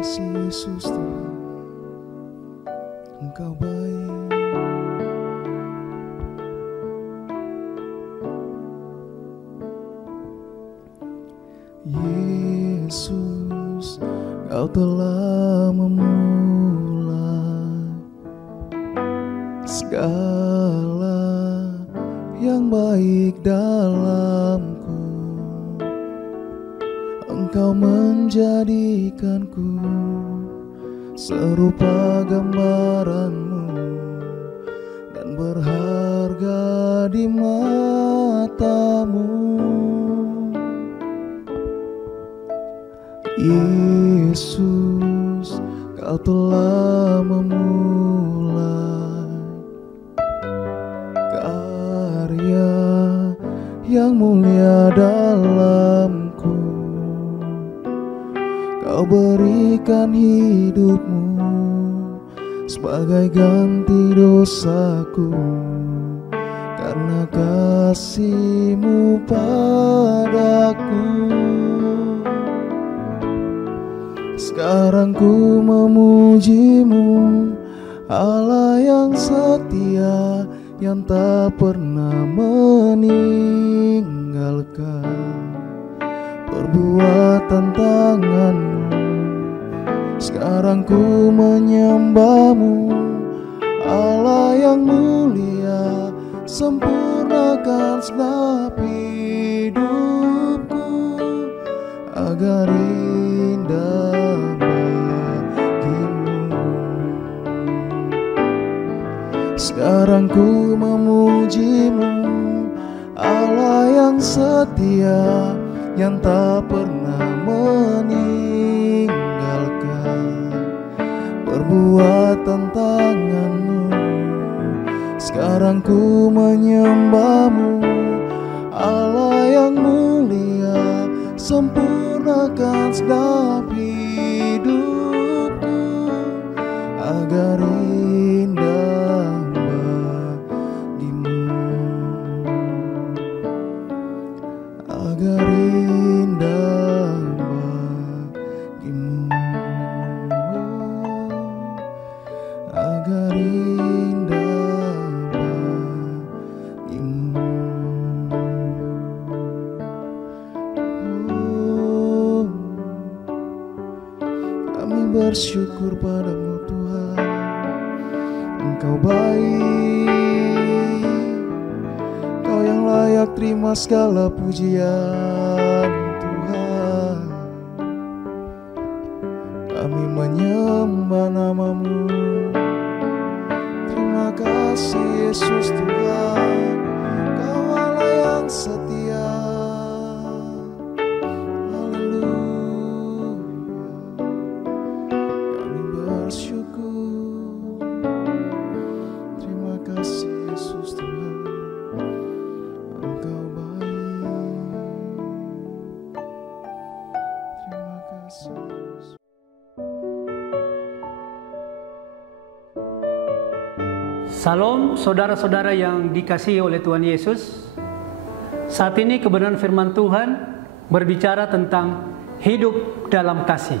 kasih Yesus Tuhan, Engkau baik. Yesus, Kau telah memulai segala yang baik dalamku. Engkau menjadikanku serupa gambaran-Mu dan berharga di mata-Mu. Yesus, Kau telah memulai karya yang mulia dalamku. Kau berikan hidup-Mu sebagai ganti dosaku, karena kasih-Mu padaku. Sekarang ku memuji-Mu, Allah yang setia, yang tak pernah meninggalkan perbuatan tangan-Mu. Sekarang ku menyembah-Mu, Allah yang mulia, sempurnakan segenap hidupku agar indah bagimu. Sekarang ku memuji-Mu, Allah yang setia, yang tak pernah meninggalkan perbuatan tangan-Mu. Sekarang ku menyembah-Mu, Allah yang mulia, sempurnakan segenap hidupku agar indah bagimu, agar indah bagimu, agar indah bagimu. Kami bersyukur padamu Tuhan, Engkau baik, Kau yang layak terima segala pujian Tuhan. Kami menyembah nama-Mu, terima kasih Yesus Tuhan, Kau Allah yang setia. Salam saudara-saudara yang dikasihi oleh Tuhan Yesus. Saat ini kebenaran firman Tuhan berbicara tentang hidup dalam kasih.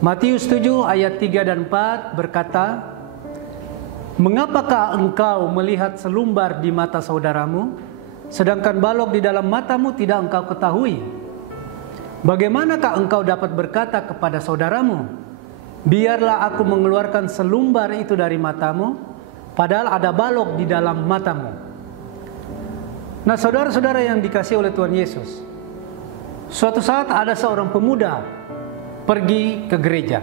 Matius 7 ayat 3 dan 4 berkata, "Mengapakah engkau melihat selumbar di mata saudaramu, sedangkan balok di dalam matamu tidak engkau ketahui? Bagaimanakah engkau dapat berkata kepada saudaramu, biarlah aku mengeluarkan selumbar itu dari matamu, padahal ada balok di dalam matamu?" Nah, saudara-saudara yang dikasihi oleh Tuhan Yesus, suatu saat ada seorang pemuda pergi ke gereja.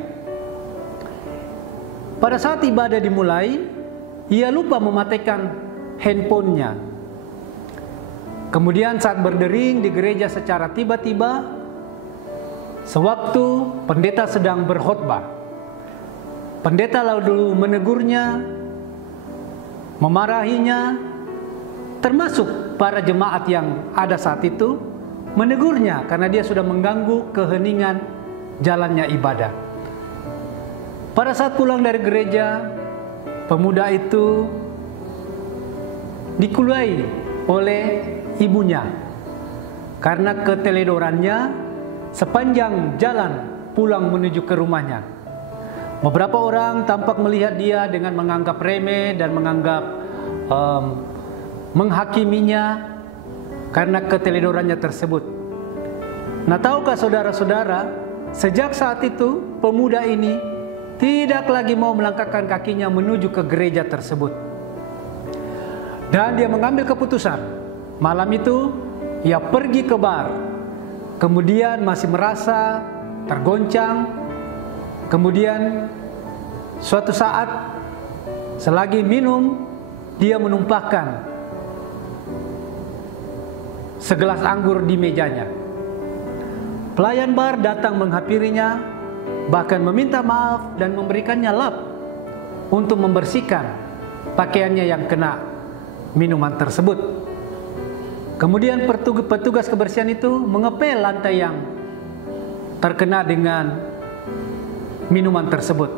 Pada saat ibadah dimulai, ia lupa mematikan handphonenya. Kemudian saat berdering di gereja secara tiba-tiba, sewaktu pendeta sedang berkhotbah, pendeta lalu menegurnya, memarahinya, termasuk para jemaat yang ada saat itu, menegurnya karena dia sudah mengganggu keheningan jalannya ibadah. Pada saat pulang dari gereja, pemuda itu dikeluai oleh ibunya karena keteledorannya sepanjang jalan pulang menuju ke rumahnya. Beberapa orang tampak melihat dia dengan menganggap remeh dan menganggap menghakiminya karena keteledorannya tersebut. Nah, tahukah saudara-saudara, sejak saat itu pemuda ini tidak lagi mau melangkahkan kakinya menuju ke gereja tersebut. Dan dia mengambil keputusan. Malam itu ia pergi ke bar. Kemudian masih merasa tergoncang. Kemudian suatu saat selagi minum, dia menumpahkan segelas anggur di mejanya. Pelayan bar datang menghampirinya, bahkan meminta maaf dan memberikannya lap untuk membersihkan pakaiannya yang kena minuman tersebut. Kemudian petugas kebersihan itu mengepel lantai yang terkena dengan minuman tersebut.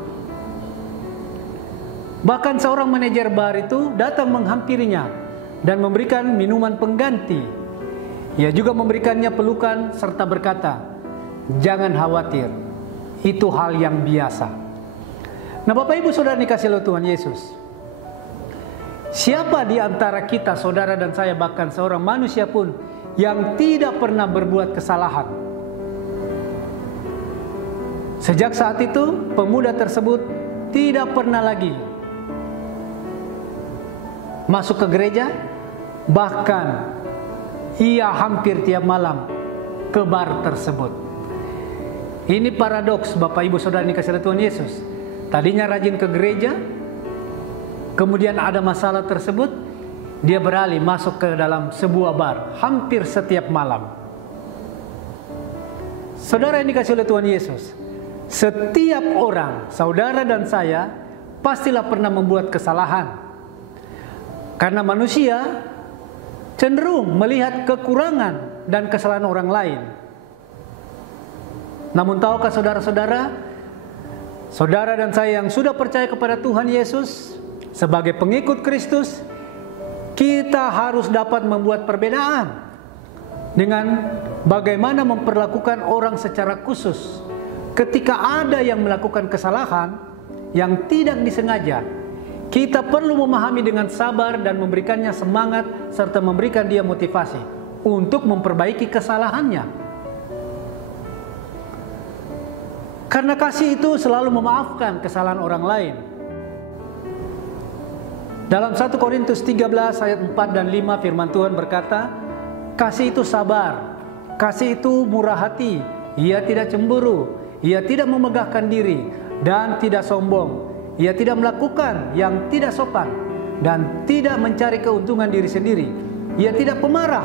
Bahkan seorang manajer bar itu datang menghampirinya dan memberikan minuman pengganti. Ia juga memberikannya pelukan serta berkata, "Jangan khawatir, itu hal yang biasa." Nah, Bapak Ibu Saudara dikasihi oleh Tuhan Yesus, siapa di antara kita, saudara dan saya, bahkan seorang manusia pun yang tidak pernah berbuat kesalahan? Sejak saat itu, pemuda tersebut tidak pernah lagi masuk ke gereja, bahkan ia hampir tiap malam ke bar tersebut. Ini paradoks, Bapak Ibu Saudara dikasihi oleh Tuhan Yesus. Tadinya rajin ke gereja, kemudian ada masalah tersebut, dia beralih masuk ke dalam sebuah bar hampir setiap malam. Saudara yang dikasihi oleh Tuhan Yesus, setiap orang, saudara dan saya, pastilah pernah membuat kesalahan. Karena manusia cenderung melihat kekurangan dan kesalahan orang lain. Namun tahukah saudara-saudara, saudara dan saya yang sudah percaya kepada Tuhan Yesus sebagai pengikut Kristus, kita harus dapat membuat perbedaan dengan bagaimana memperlakukan orang secara khusus. Ketika ada yang melakukan kesalahan yang tidak disengaja, kita perlu memahami dengan sabar dan memberikannya semangat serta memberikan dia motivasi untuk memperbaiki kesalahannya. Karena kasih itu selalu memaafkan kesalahan orang lain. Dalam 1 Korintus 13 ayat 4 dan 5 firman Tuhan berkata, "Kasih itu sabar, kasih itu murah hati, ia tidak cemburu, ia tidak memegahkan diri dan tidak sombong. Ia tidak melakukan yang tidak sopan dan tidak mencari keuntungan diri sendiri. Ia tidak pemarah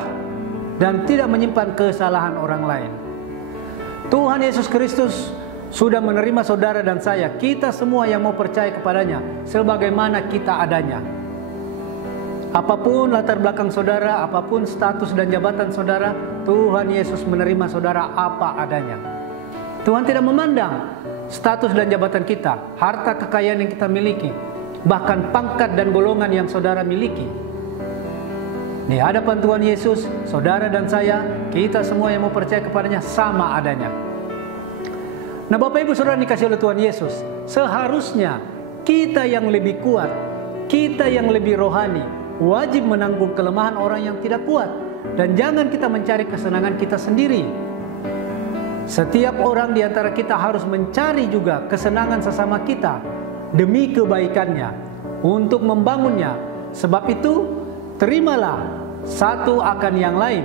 dan tidak menyimpan kesalahan orang lain." Tuhan Yesus Kristus sudah menerima saudara dan saya, kita semua yang mau percaya kepadanya, sebagaimana kita adanya. Apapun latar belakang saudara, apapun status dan jabatan saudara, Tuhan Yesus menerima saudara apa adanya. Tuhan tidak memandang status dan jabatan kita, harta kekayaan yang kita miliki, bahkan pangkat dan golongan yang saudara miliki. Di hadapan Tuhan Yesus, saudara dan saya, kita semua yang mau percaya kepadanya sama adanya. Nah, Bapak Ibu Saudara dikasihi oleh Tuhan Yesus, seharusnya kita yang lebih kuat, kita yang lebih rohani, wajib menanggung kelemahan orang yang tidak kuat. Dan jangan kita mencari kesenangan kita sendiri. Setiap orang di antara kita harus mencari juga kesenangan sesama kita demi kebaikannya, untuk membangunnya. Sebab itu, terimalah satu akan yang lain.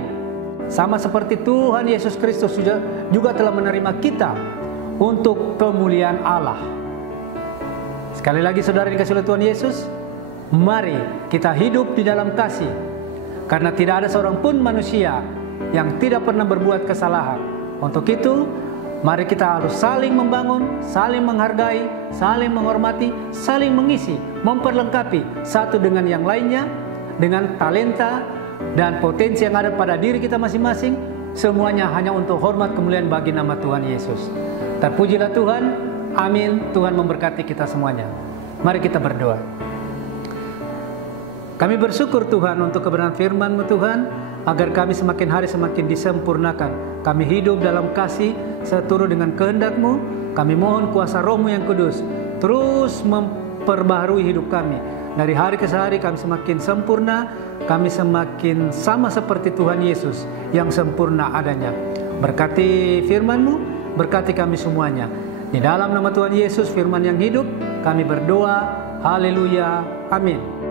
Sama seperti Tuhan Yesus Kristus juga telah menerima kita untuk kemuliaan Allah. Sekali lagi saudara dikasihi oleh Tuhan Yesus, mari kita hidup di dalam kasih. Karena tidak ada seorang pun manusia yang tidak pernah berbuat kesalahan. Untuk itu, mari kita harus saling membangun, saling menghargai, saling menghormati, saling mengisi, memperlengkapi satu dengan yang lainnya, dengan talenta dan potensi yang ada pada diri kita masing-masing. Semuanya hanya untuk hormat kemuliaan bagi nama Tuhan Yesus. Terpujilah Tuhan, amin. Tuhan memberkati kita semuanya. Mari kita berdoa. Kami bersyukur Tuhan untuk kebenaran firman-Mu Tuhan. agar kami semakin hari semakin disempurnakan. Kami hidup dalam kasih seturut dengan kehendak-Mu. Kami mohon kuasa Roh-Mu yang kudus terus memperbaharui hidup kami. Dari hari ke hari kami semakin sempurna, kami semakin sama seperti Tuhan Yesus yang sempurna adanya. Berkati firman-Mu, berkati kami semuanya. Di dalam nama Tuhan Yesus, firman yang hidup, kami berdoa. Haleluya. Amin.